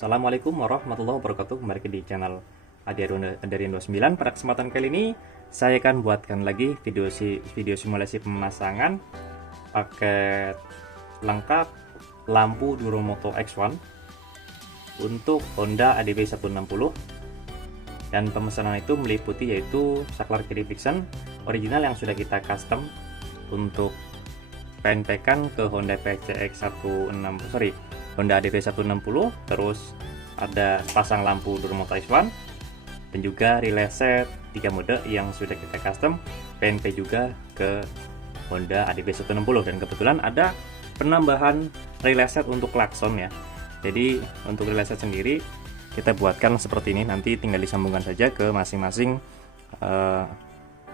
Assalamualaikum warahmatullahi wabarakatuh. Kembali lagi di channel Adarian 29. Pada kesempatan kali ini saya akan buatkan lagi video simulasi pemasangan paket lengkap lampu Duromoto X1 untuk Honda ADV 160. Dan pemesanan itu meliputi yaitu saklar kiri fiction original yang sudah kita custom untuk PNP-kan ke Honda Honda ADV 160, terus ada pasang lampu Duromoto X1 dan juga relay set 3 mode yang sudah kita custom PNP juga ke Honda ADV 160. Dan kebetulan ada penambahan relay set untuk klakson ya. Jadi untuk relay set sendiri kita buatkan seperti ini, nanti tinggal disambungkan saja ke masing-masing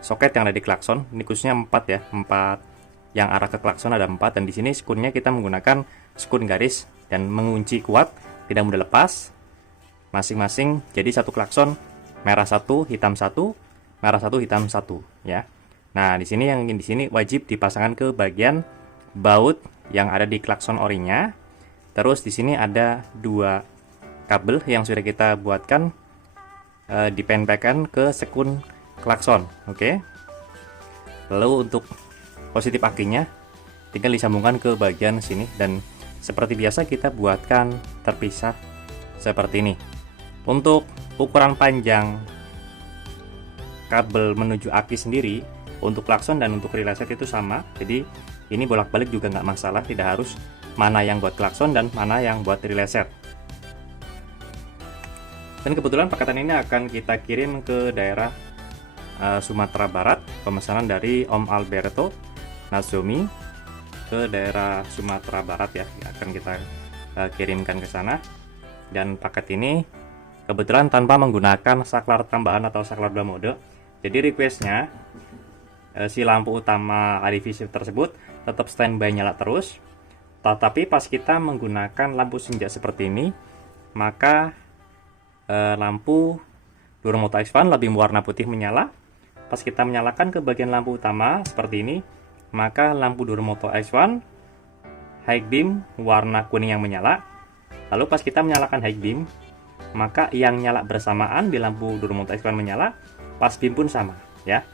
soket yang ada di klakson. Ini khususnya 4 ya, 4 yang arah ke klakson ada 4, dan di sini skunnya kita menggunakan skun garis dan mengunci kuat, tidak mudah lepas masing-masing. Jadi satu klakson merah 1, hitam 1, merah 1, hitam 1 ya. Nah, di sini wajib dipasangkan ke bagian baut yang ada di klakson orinya. Terus di sini ada 2 kabel yang sudah kita buatkan dipenpekan ke sekun klakson. Oke. Lalu untuk positif akinya tinggal disambungkan ke bagian sini, dan seperti biasa kita buatkan terpisah seperti ini. Untuk ukuran panjang kabel menuju aki sendiri untuk klakson dan untuk relay set itu sama, jadi ini bolak-balik juga nggak masalah, tidak harus mana yang buat klakson dan mana yang buat relay set. Dan kebetulan paketan ini akan kita kirim ke daerah Sumatera Barat, pemesanan dari Om Alberto Nazomi ke daerah Sumatera Barat ya, akan kita kirimkan ke sana. Dan paket ini kebetulan tanpa menggunakan saklar tambahan atau saklar 2 mode. Jadi requestnya si lampu utama ADV tersebut tetap standby nyala terus, tetapi pas kita menggunakan lampu senja seperti ini, maka lampu Duromoto X1 lebih warna putih menyala. Pas kita menyalakan ke bagian lampu utama seperti ini, maka lampu Duromoto X1 high beam warna kuning yang menyala. Lalu pas kita menyalakan high beam, maka yang nyala bersamaan di lampu Duromoto X1 menyala, pass beam pun sama ya.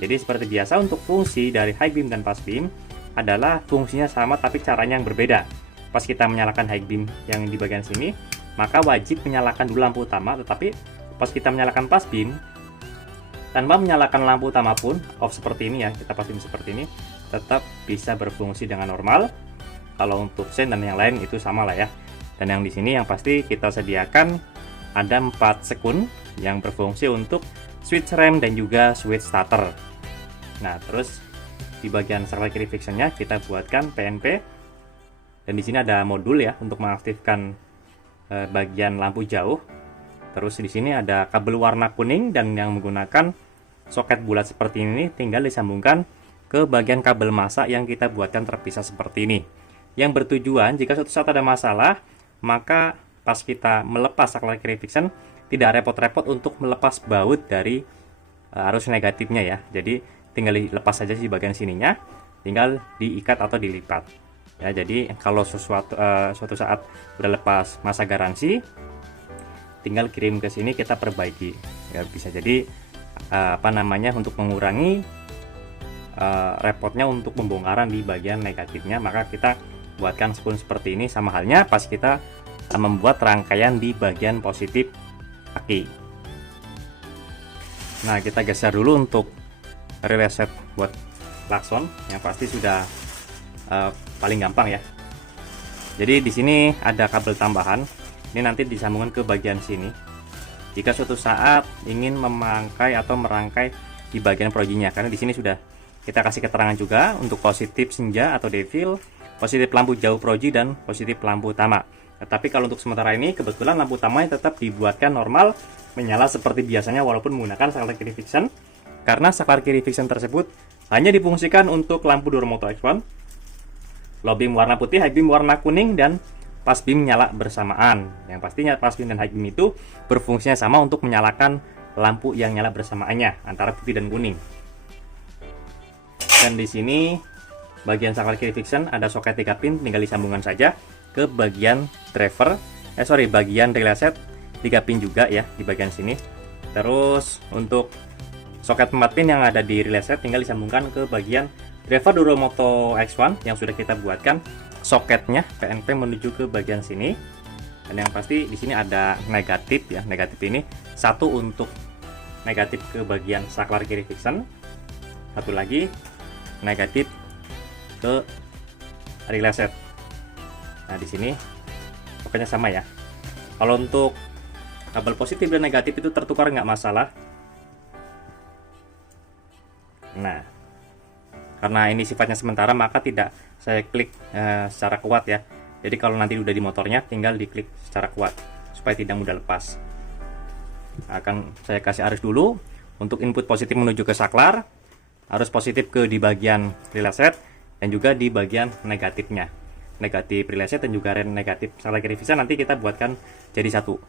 Jadi seperti biasa, untuk fungsi dari high beam dan pass beam adalah fungsinya sama tapi caranya yang berbeda. Pas kita menyalakan high beam yang di bagian sini, maka wajib menyalakan dulu lampu utama, tetapi pas kita menyalakan pass beam tanpa menyalakan lampu utama pun, off seperti ini ya, kita pass beam seperti ini, tetap bisa berfungsi dengan normal. Kalau untuk sen dan yang lain itu sama lah ya. Dan yang di sini yang pasti kita sediakan ada 4 sekun yang berfungsi untuk switch rem dan juga switch starter. Nah, terus di bagian saklar kiri fictionnya kita buatkan PNP, dan di sini ada modul ya untuk mengaktifkan bagian lampu jauh. Terus di sini ada kabel warna kuning dan yang menggunakan soket bulat seperti ini, tinggal disambungkan ke bagian kabel masa yang kita buatkan terpisah seperti ini. Yang bertujuan jika suatu saat ada masalah, maka pas kita melepas saklar kiri fiction tidak repot-repot untuk melepas baut dari arus negatifnya ya. Jadi tinggal dilepas saja di bagian sininya, tinggal diikat atau dilipat. Ya, jadi kalau suatu saat udah lepas masa garansi, tinggal kirim ke sini kita perbaiki. Ya, bisa jadi untuk mengurangi repotnya untuk pembongkaran di bagian negatifnya, maka kita buatkan spoon seperti ini. Sama halnya pas kita membuat rangkaian di bagian positif aki. Nah, kita geser dulu untuk relay set buat klakson, yang pasti sudah paling gampang ya. Jadi di sini ada kabel tambahan, ini nanti disambungkan ke bagian sini jika suatu saat ingin memangkai atau merangkai di bagian projinya, karena di sini sudah kita kasih keterangan juga untuk positif senja atau devil, positif lampu jauh proji, dan positif lampu utama. Tetapi kalau untuk sementara ini kebetulan lampu utamanya tetap dibuatkan normal menyala seperti biasanya walaupun menggunakan saklar kiri fiction, karena saklar kiri fiction tersebut hanya difungsikan untuk lampu Duromoto X1, low beam warna putih, high beam warna kuning, dan pass beam nyala bersamaan. Yang pastinya pass beam dan high beam itu berfungsinya sama untuk menyalakan lampu yang nyala bersamaannya antara putih dan kuning. Dan di sini bagian saklar kiri fiction ada soket 3 pin, tinggal disambungkan saja ke bagian driver bagian relay set 3 pin juga ya di bagian sini. Terus untuk soket 4 pin yang ada di relay set tinggal disambungkan ke bagian driver Duromoto X1 yang sudah kita buatkan soketnya PNP menuju ke bagian sini. Dan yang pasti di sini ada negatif ya. Negatif ini satu untuk negatif ke bagian saklar kiri Vixen, satu lagi negatif ke relay set. Nah, di sini pokoknya sama ya. Kalau untuk kabel positif dan negatif itu tertukar nggak masalah. Nah, karena ini sifatnya sementara maka tidak saya klik secara kuat ya. Jadi kalau nanti udah di motornya tinggal diklik secara kuat supaya tidak mudah lepas. Akan saya kasih arus dulu untuk input positif menuju ke saklar, arus positif ke di bagian relay set dan juga di bagian negatifnya. Negatif relay set dan juga negatif saklar kiri Vixen nanti kita buatkan jadi satu.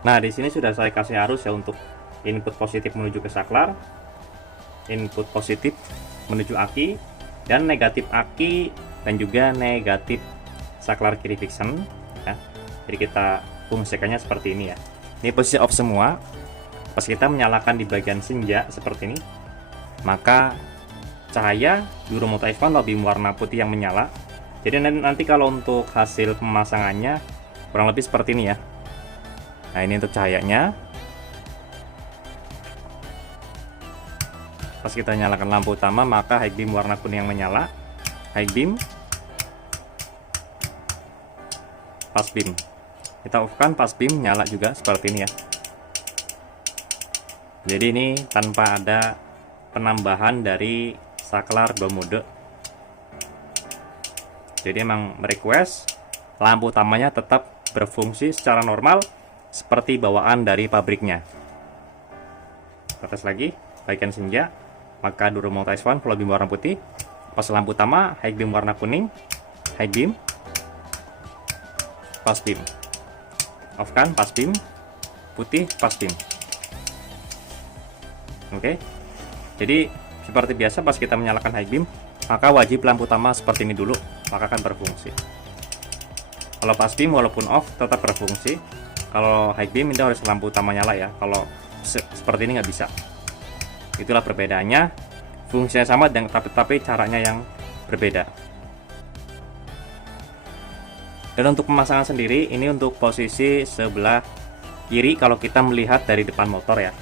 Nah, di sini sudah saya kasih arus ya untuk input positif menuju ke saklar, input positif menuju aki, dan negatif aki dan juga negatif saklar kiri Vixen ya. Jadi kita fungsikannya seperti ini ya. Ini posisi off semua. Pas kita menyalakan di bagian senja seperti ini, maka cahaya Duromoto X1 lebih warna putih yang menyala. Jadi nanti kalau untuk hasil pemasangannya kurang lebih seperti ini ya. Nah, ini untuk cahayanya. Pas kita nyalakan lampu utama maka high beam warna kuning yang menyala, high beam, pass beam. Kita off kan pass beam nyala juga seperti ini ya. Jadi ini tanpa ada penambahan dari saklar 2 mode. Jadi emang request lampu utamanya tetap berfungsi secara normal seperti bawaan dari pabriknya. Atas lagi bagian senja, maka Duromoto X1 full beam warna putih, pas lampu utama high beam warna kuning, high beam, pass beam. Off kan pass beam, putih pass beam. Oke. Jadi seperti biasa pas kita menyalakan high beam, maka wajib lampu utama seperti ini dulu, maka akan berfungsi. Kalau pass beam walaupun off tetap berfungsi. Kalau high beam itu harus lampu utama nyala ya. Kalau seperti ini nggak bisa. Itulah perbedaannya, fungsinya sama dan tapi caranya yang berbeda. Dan untuk pemasangan sendiri ini untuk posisi sebelah kiri kalau kita melihat dari depan motor ya.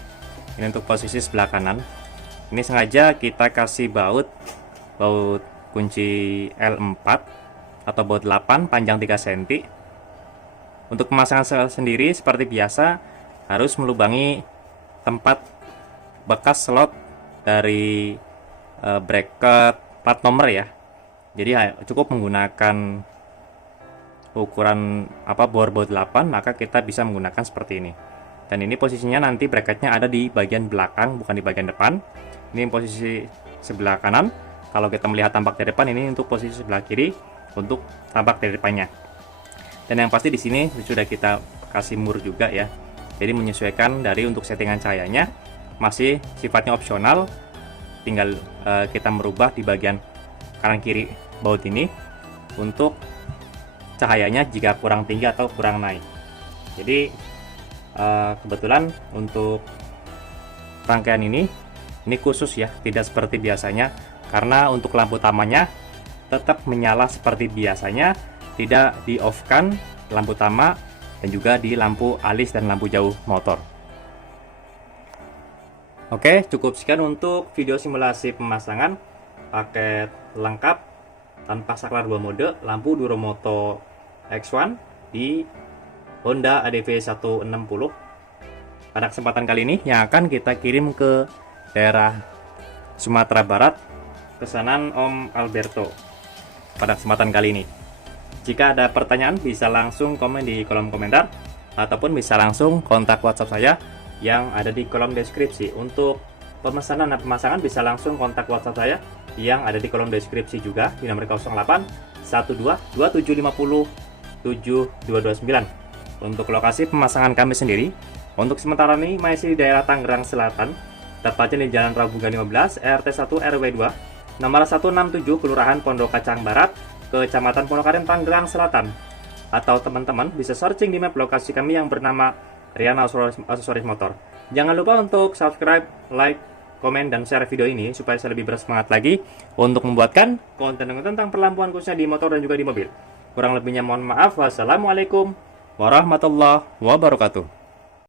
Ini untuk posisi sebelah kanan. Ini sengaja kita kasih baut kunci L4 atau baut 8 panjang 3 cm. Untuk pemasangan sendiri seperti biasa harus melubangi tempat bekas slot dari bracket plat nomor ya. Jadi cukup menggunakan ukuran bor baut 8 maka kita bisa menggunakan seperti ini. Dan ini posisinya nanti bracketnya ada di bagian belakang bukan di bagian depan. Ini posisi sebelah kanan. Kalau kita melihat tampak dari depan, ini untuk posisi sebelah kiri untuk tampak dari depannya. Dan yang pasti di sini sudah kita kasih mur juga ya. Jadi menyesuaikan dari untuk settingan cahayanya masih sifatnya opsional. Tinggal kita merubah di bagian kanan kiri baut ini untuk cahayanya jika kurang tinggi atau kurang naik. Jadi kebetulan untuk rangkaian ini khusus ya, tidak seperti biasanya karena untuk lampu utamanya tetap menyala seperti biasanya, tidak di off kan lampu utama dan juga di lampu alis dan lampu jauh motor. Oke, cukup sekian untuk video simulasi pemasangan paket lengkap tanpa saklar 2 mode lampu Duromoto X1 di Honda ADV 160. Pada kesempatan kali ini yang akan kita kirim ke daerah Sumatera Barat pesanan Om Alberto. Pada kesempatan kali ini, jika ada pertanyaan bisa langsung komen di kolom komentar ataupun bisa langsung kontak WhatsApp saya yang ada di kolom deskripsi. Untuk pemesanan dan pemasangan bisa langsung kontak WhatsApp saya yang ada di kolom deskripsi juga di nomor 08 12 2750 7229. Untuk lokasi pemasangan kami sendiri untuk sementara ini masih di daerah Tangerang Selatan, tepatnya di Jalan Ragugan 15 RT 1 RW 2 nomor 167 Kelurahan Pondok Kacang Barat Kecamatan Ponokaren, Tangerang Selatan. Atau teman-teman bisa searching di map lokasi kami yang bernama Riana Aksesoris Motor. Jangan lupa untuk subscribe, like, komen, dan share video ini supaya saya lebih bersemangat lagi untuk membuatkan konten tentang perlampuan khususnya di motor dan juga di mobil. Kurang lebihnya mohon maaf. Wassalamualaikum warahmatullahi wabarakatuh.